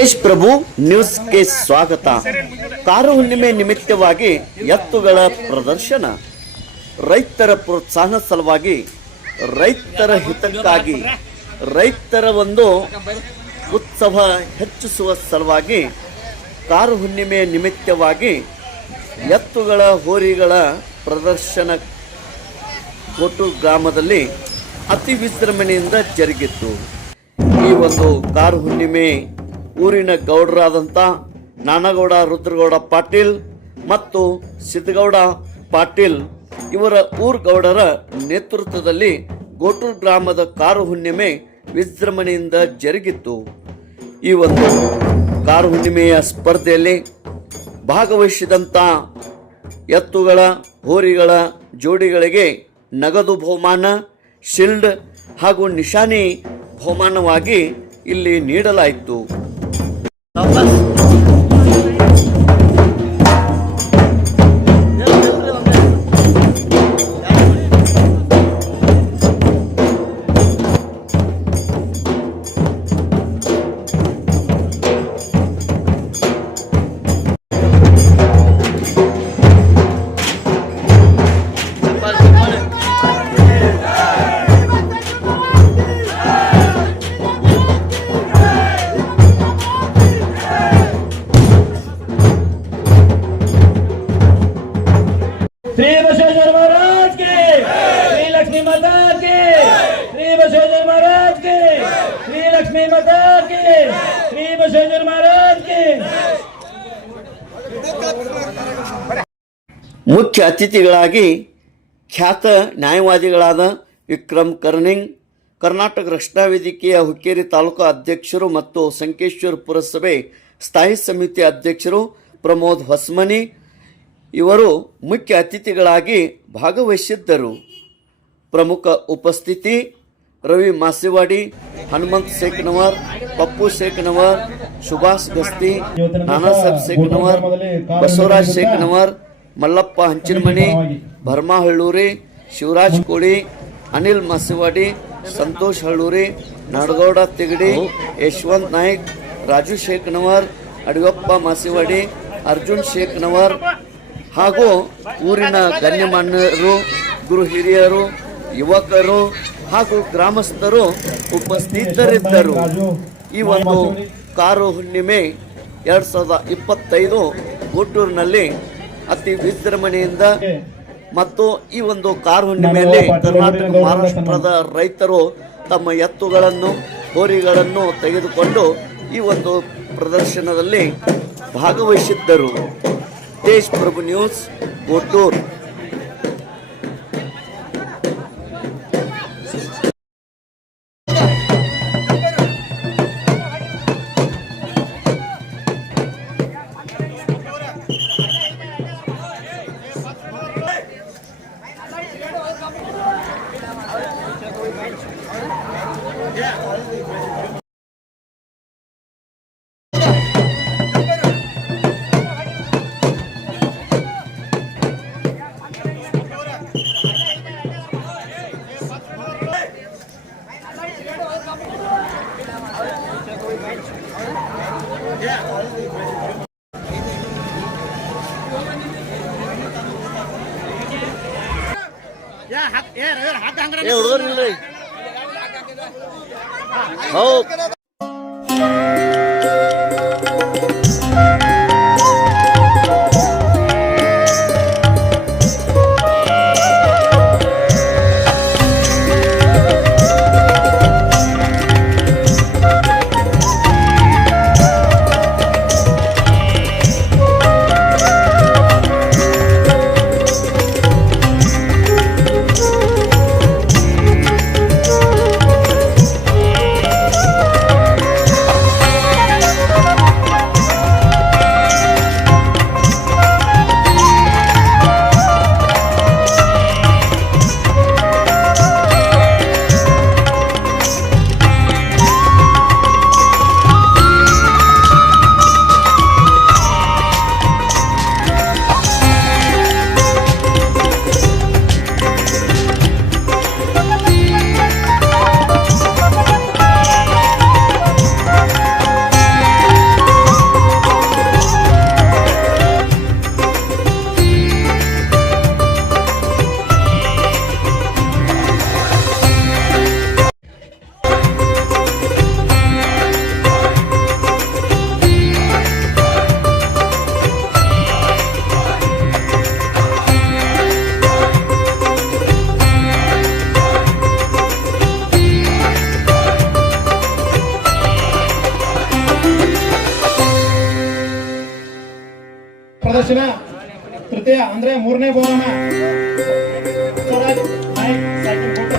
ತೇಜ್ ಪ್ರಭು ನ್ಯೂಸ್ಗೆ ಸ್ವಾಗತ. ಕಾರು ಹುಣ್ಣಿಮೆ ನಿಮಿತ್ತವಾಗಿ ಎತ್ತುಗಳ ಪ್ರದರ್ಶನ, ರೈತರ ಪ್ರೋತ್ಸಾಹ ಸಲುವಾಗಿ, ರೈತರ ಹಿತಕ್ಕಾಗಿ, ರೈತರ ಒಂದು ಉತ್ಸವ ಹೆಚ್ಚಿಸುವ ಸಲುವಾಗಿ ಕಾರು ಹುಣ್ಣಿಮೆ ನಿಮಿತ್ತವಾಗಿ ಎತ್ತುಗಳ ಹೋರಿಗಳ ಪ್ರದರ್ಶನ ಕೋಟೂರು ಗ್ರಾಮದಲ್ಲಿ ಅತಿ ವಿಜೃಂಭಣೆಯಿಂದ ಜರುಗಿತ್ತು. ಈ ಒಂದು ಕಾರು ಹುಣ್ಣಿಮೆ ಊರಿನ ಗೌಡರಾದಂಥ ನಾನಗೌಡ ರುದ್ರಗೌಡ ಪಾಟೀಲ್ ಮತ್ತು ಸಿದ್ದಗೌಡ ಪಾಟೀಲ್ ಇವರ ಗೌಡರ ನೇತೃತ್ವದಲ್ಲಿ ಕೋಟೂರು ಗ್ರಾಮದ ಕಾರು ಹುಣ್ಣಿಮೆ ವಿಜೃಂಭಣೆಯಿಂದ ಜರುಗಿತ್ತು. ಈ ಒಂದು ಕಾರು ಹುಣ್ಣಿಮೆಯ ಸ್ಪರ್ಧೆಯಲ್ಲಿ ಭಾಗವಹಿಸಿದಂಥ ಎತ್ತುಗಳ ಹೋರಿಗಳ ಜೋಡಿಗಳಿಗೆ ನಗದು ಬಹುಮಾನ, ಶಿಲ್ಡ್ ಹಾಗೂ ನಿಶಾನಿ ಬಹುಮಾನವಾಗಿ ಇಲ್ಲಿ ನೀಡಲಾಯಿತು. श्री बसवेश्वर महाराज के, श्री लक्ष्मी माता के, श्री बसवेश्वर महाराज के, श्री लक्ष्मी माता के, श्री बसवेश्वर महाराज के. ಮುಖ್ಯ ಅತಿಥಿಗಳಾಗಿ ಖ್ಯಾತ ನ್ಯಾಯವಾದಿಗಳಾದ ವಿಕ್ರಮ್ ಕರ್ನಿಂಗ್, ಕರ್ನಾಟಕ ರಕ್ಷಣಾ ವೇದಿಕೆಯ ಹುಕ್ಕೇರಿ ತಾಲೂಕು ಅಧ್ಯಕ್ಷರು ಮತ್ತು ಸಂಕೇಶ್ವರ ಪುರಸಭೆ ಸ್ಥಾಯಿ ಸಮಿತಿ ಅಧ್ಯಕ್ಷರು ಪ್ರಮೋದ್ ಹೊಸಮನಿ ಇವರು ಮುಖ್ಯ ಅತಿಥಿಗಳಾಗಿ ಭಾಗವಹಿಸಿದ್ದರು. ಪ್ರಮುಖ ಉಪಸ್ಥಿತಿ ರವಿ ಮಾಸಿವಾಡಿ, ಹನುಮಂತ್ ಶೇಖನವರ್, ಪಪ್ಪು ಶೇಖನವರ್, ಸುಭಾಷ್ ಗಸ್ತಿ, ನಾನಾ ಸಾಹೇಬ್ ಶೇಖನವರ್, ಬಸವರಾಜ್ ಶೇಖನವರ್, ಮಲ್ಲಪ್ಪ ಹಂಚಿನಮಣಿ, ಭರ್ಮಾ ಹಳ್ಳೂರಿ, ಶಿವರಾಜ್ ಕೋಳಿ, ಅನಿಲ್ ಮಾಸಿವಾಡಿ, ಸಂತೋಷ್ ಹಳ್ಳೂರಿ, ನಾಡಗೌಡ ತಿಗಡಿ, ಯಶವಂತ್ ನಾಯ್ಕ್, ರಾಜು ಶೇಖನವರ್, ಅಡಿಯಪ್ಪ ಮಾಸಿವಾಡಿ, ಅರ್ಜುನ್ ಶೇಖನವರ್ ಹಾಗೂ ಊರಿನ ಗಣ್ಯಮಾನ್ಯರು, ಗುರು ಹಿರಿಯರು, ಯುವಕರು ಹಾಗೂ ಗ್ರಾಮಸ್ಥರು ಉಪಸ್ಥಿತರಿದ್ದರು. ಈ ಒಂದು ಕಾರು ಹುಣ್ಣಿಮೆ 2025 ಕೋಟೂರಿನಲ್ಲಿ ಅತಿ ವಿಜೃಂಭಣೆಯಿಂದ ಮತ್ತು ಈ ಒಂದು ಕಾರು ಹುಣ್ಣಿಮೆಯಲ್ಲಿ ಕರ್ನಾಟಕ ಮಹಾರಾಷ್ಟ್ರದ ರೈತರು ತಮ್ಮ ಎತ್ತುಗಳನ್ನು ಹೋರಿಗಳನ್ನು ತೆಗೆದುಕೊಂಡು ಈ ಒಂದು ಪ್ರದರ್ಶನದಲ್ಲಿ ಭಾಗವಹಿಸಿದ್ದರು. ತೇಜ್ ಪ್ರಭು ನ್ಯೂಸ್, ಕೋಟೂರು. ಪ್ರದರ್ಶನ ತೃತೀಯ ಅಂದ್ರೆ ಮೂರನೇ ಬಹುಮಾನ ಸ್ವರಾಜ್ ನಾಯ್ಕ್ ಸೈಕಲ್ ಫೋಟೋ.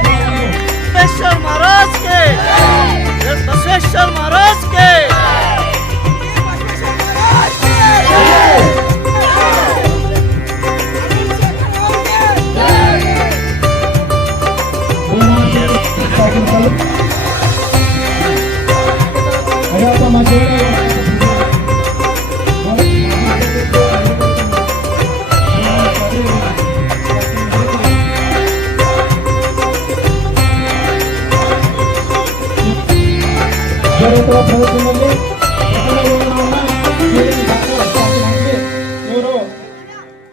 बसवेश्वर महाराज के, बसवेश्वर महाराज के। ಪ್ರದರ್ಶನದಲ್ಲಿ